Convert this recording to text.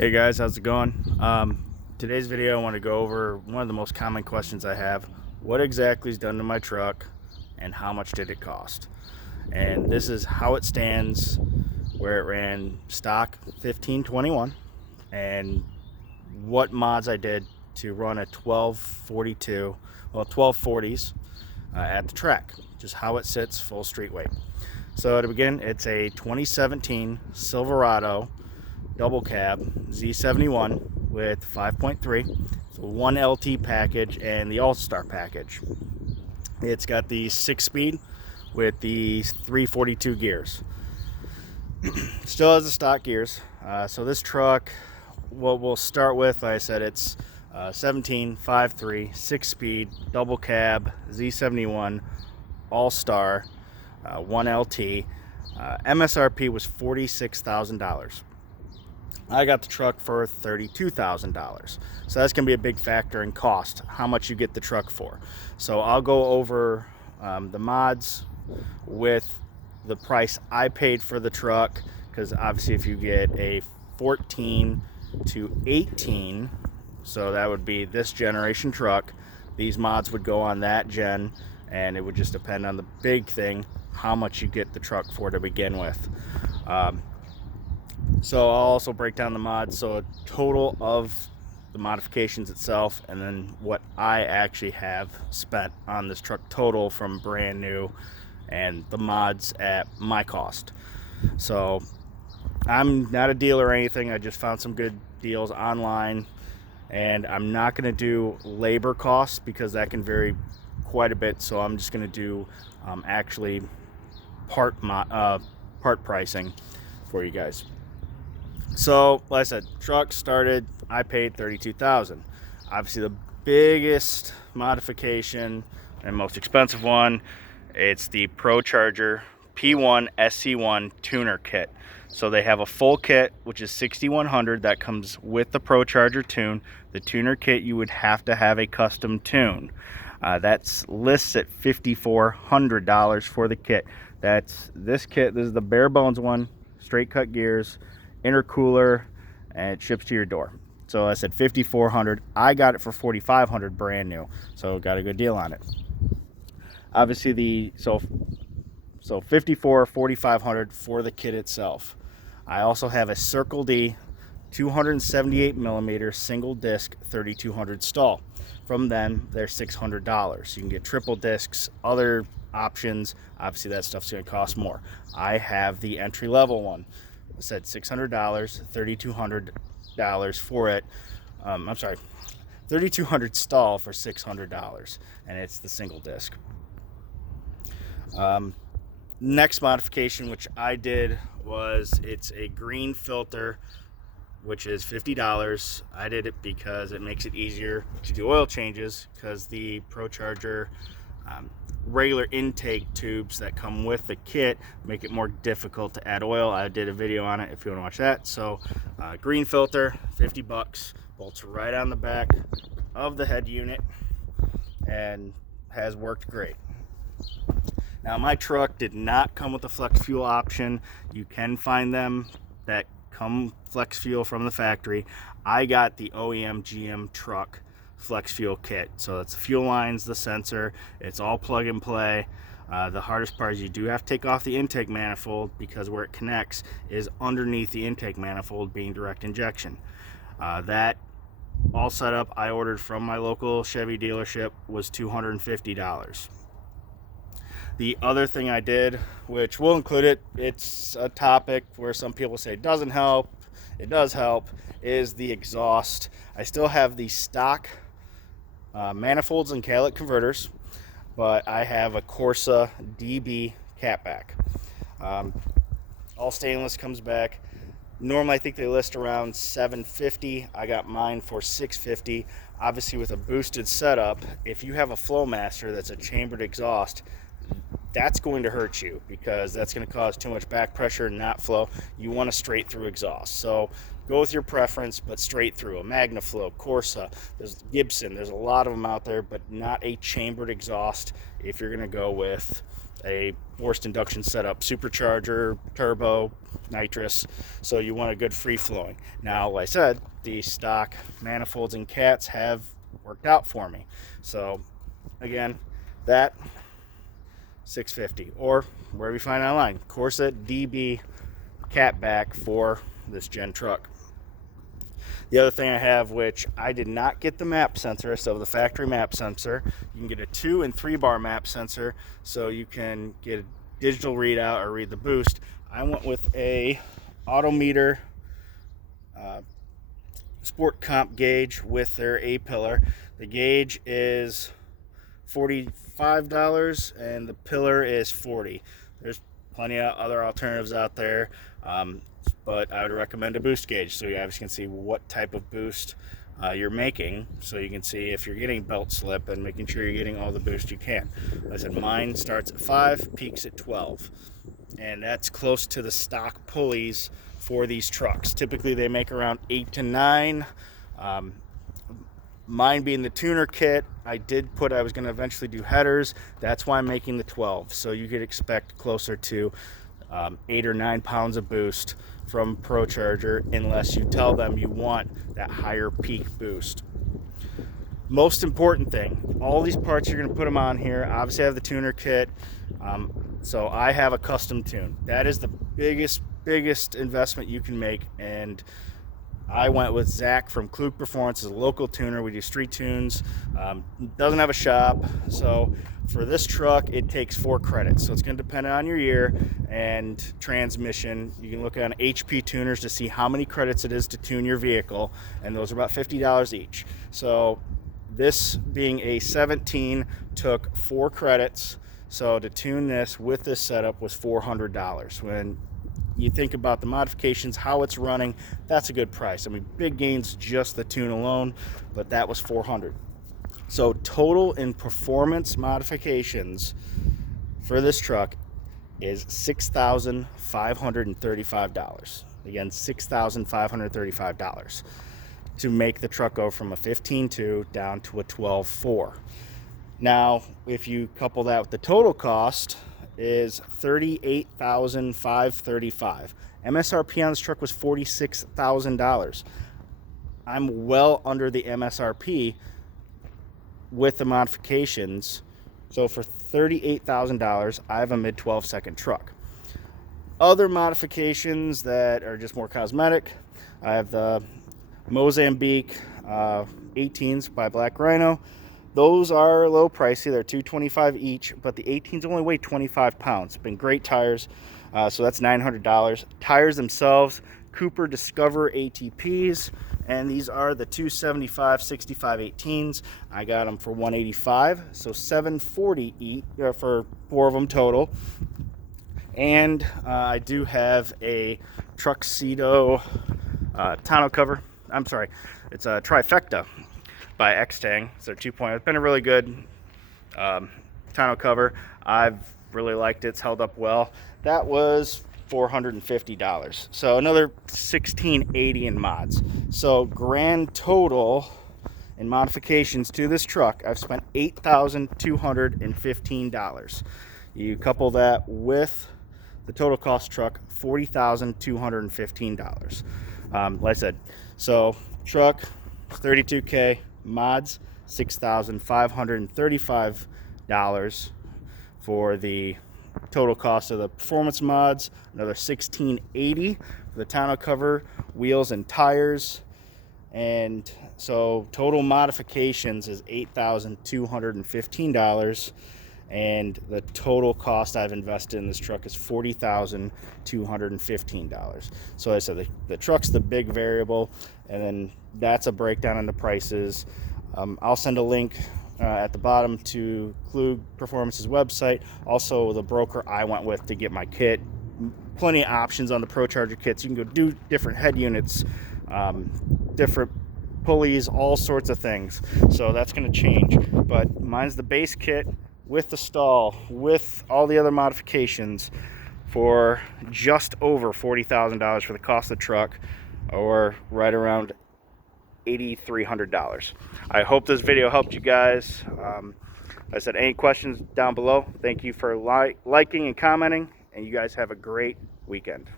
Hey guys, how's it going? Today's video I want to go over one of the most common questions I have. What exactly is done to my truck and how much did it cost? And this is how it stands where it ran stock 1521 and what mods I did to run a 1242, well 1240s at the track. Just how it sits full street weight. So to begin, it's a 2017 Silverado Double Cab Z71 with 5.3, so 1 LT package and the All-Star package. It's got the 6-speed with the 342 gears. Still has the stock gears. So this truck, what we'll start with, like I said, it's 17, 5.3, 6-speed, double cab, Z71, All-Star, 1 LT. MSRP was $46,000. I got the truck for $32,000. So that's going to be a big factor in cost, how much you get the truck for. So I'll go over the mods with the price I paid for the truck, because obviously if you get a 14 to 18, so that would be this generation truck, these mods would go on that gen, and it would just depend on the big thing, how much you get the truck for to begin with. So I'll also break down the mods, so a total of the modifications itself, and then what I actually have spent on this truck total from brand new and the mods at my cost. So I'm not a dealer or anything, I just found some good deals online, and I'm not going to do labor costs because that can vary quite a bit, so I'm just going to do actually part pricing for you guys. So, like I said, truck started, I paid $32,000. Obviously, the biggest modification and most expensive one, it's the ProCharger P1SC-1 tuner kit. So they have a full kit, which is $6,100, that comes with the ProCharger tune. The tuner kit, you would have to have a custom tune. That's lists at $5,400 for the kit. That's this kit. This is the bare bones one, straight cut gears, intercooler, and it ships to your door. So I said $5,400. I got it for $4,500 brand new, so got a good deal on it. Obviously the so $5,400, $4,500 for the kit itself. I also have a Circle D 278 millimeter single disc 3200 stall. From them, they're $600. You can get triple discs, other options. Obviously that stuff's going to cost more. I have the entry level one. I said $600, $3,200 for it. I'm sorry, $3,200 stall for $600, and it's the single disc. Next modification, which I did, was it's a green filter, which is $50. I did it because it makes it easier to do oil changes, because the ProCharger regular intake tubes that come with the kit make it more difficult to add oil. I did a video on it if you want to watch that. So green filter, $50, bolts right on the back of the head unit and has worked great. Now my truck did not come with a flex fuel option. You can find them that come flex fuel from the factory. I got the OEM GM truck flex fuel kit, so that's the fuel lines, the sensor, it's all plug and play. The hardest part is you do have to take off the intake manifold, because where it connects is underneath the intake manifold, being direct injection. That all set up, I ordered from my local Chevy dealership, was $250. The other thing I did, which we'll include it, it's a topic where some people say it doesn't help, it does help, is the exhaust. I still have the stock manifolds and catalytic converters, but I have a Corsa DB catback. All stainless, comes back. Normally I think they list around $750. I got mine for $650. Obviously with a boosted setup, if you have a Flowmaster that's a chambered exhaust, that's going to hurt you, because that's going to cause too much back pressure and not flow. You want a straight through exhaust. So go with your preference, but straight through. A MagnaFlow, Corsa, there's Gibson, there's a lot of them out there, but not a chambered exhaust if you're going to go with a forced induction setup, supercharger, turbo, nitrous, so you want a good free flowing. Now, like I said, the stock manifolds and cats have worked out for me. So again, that $650, or wherever you find it online, Corsa DB catback for this gen truck. The other thing I have, which I did not get the map sensor, so the factory map sensor, you can get a 2 and 3 bar map sensor, so you can get a digital readout or read the boost. I went with a Autometer sport comp gauge with their A pillar. The gauge is $45 and the pillar is $40. There's plenty of other alternatives out there, but I would recommend a boost gauge, so you obviously can see what type of boost you're making, so you can see if you're getting belt slip and making sure you're getting all the boost you can. Like I said, mine starts at 5, peaks at 12, and that's close to the stock pulleys for these trucks. Typically they make around 8 to 9. Mine being the tuner kit, I was going to eventually do headers. That's why I'm making the 12. So you could expect closer to 8 or 9 pounds of boost from ProCharger, unless you tell them you want that higher peak boost. Most important thing, all these parts, you're going to put them on here. Obviously I have the tuner kit. So I have a custom tune. That is the biggest investment you can make, and I went with Zach from Klug Performance, as a local tuner. We do street tunes. Doesn't have a shop. So for this truck, it takes 4 credits. So it's going to depend on your year and transmission. You can look on HP tuners to see how many credits it is to tune your vehicle, and those are about $50 each. So this being a 17 took 4 credits. So to tune this with this setup was $400. When you think about the modifications, how it's running, that's a good price. I mean, big gains just the tune alone, but that was $400. So total in performance modifications for this truck is $6,535. Again, $6,535 to make the truck go from a 15.2 down to a 12.4. Now, if you couple that with the total cost, is $38,535. MSRP on this truck was $46,000. I'm well under the MSRP with the modifications. So for $38,000, I have a mid 12-second truck. Other modifications that are just more cosmetic, I have the Mozambique 18s by Black Rhino. Those are a little pricey. They're $225 each, but the 18s only weigh 25 pounds. Been great tires, so that's $900. Tires themselves, Cooper Discover ATPs, and these are the 275/65 18s. I got them for $185, so $740 each for 4 of them total. And I do have a Tuxedo tonneau cover. I'm sorry, it's a Trifecta by Extang. It's their 2.0. It's been a really good tonneau cover. I've really liked it. It's held up well. That was $450. So another $1,680 in mods. So grand total in modifications to this truck, I've spent $8,215. You couple that with the total cost truck, $40,215. Like I said, so truck 32K, mods $6,535 for the total cost of the performance mods. Another $1,680 for the tonneau cover, wheels and tires, and so total modifications is $8,215, and the total cost I've invested in this truck is $40,215. So I said the truck's the big variable, and then that's a breakdown on the prices. I'll send a link at the bottom to Klug Performance's website, also the broker I went with to get my kit. Plenty of options on the ProCharger kits. You can go do different head units, different pulleys, all sorts of things. So that's going to change, but mine's the base kit with the stall, with all the other modifications, for just over $40,000 for the cost of the truck, or right around $8,300. I hope this video helped you guys. I said, any questions down below. Thank you for liking and commenting, and you guys have a great weekend.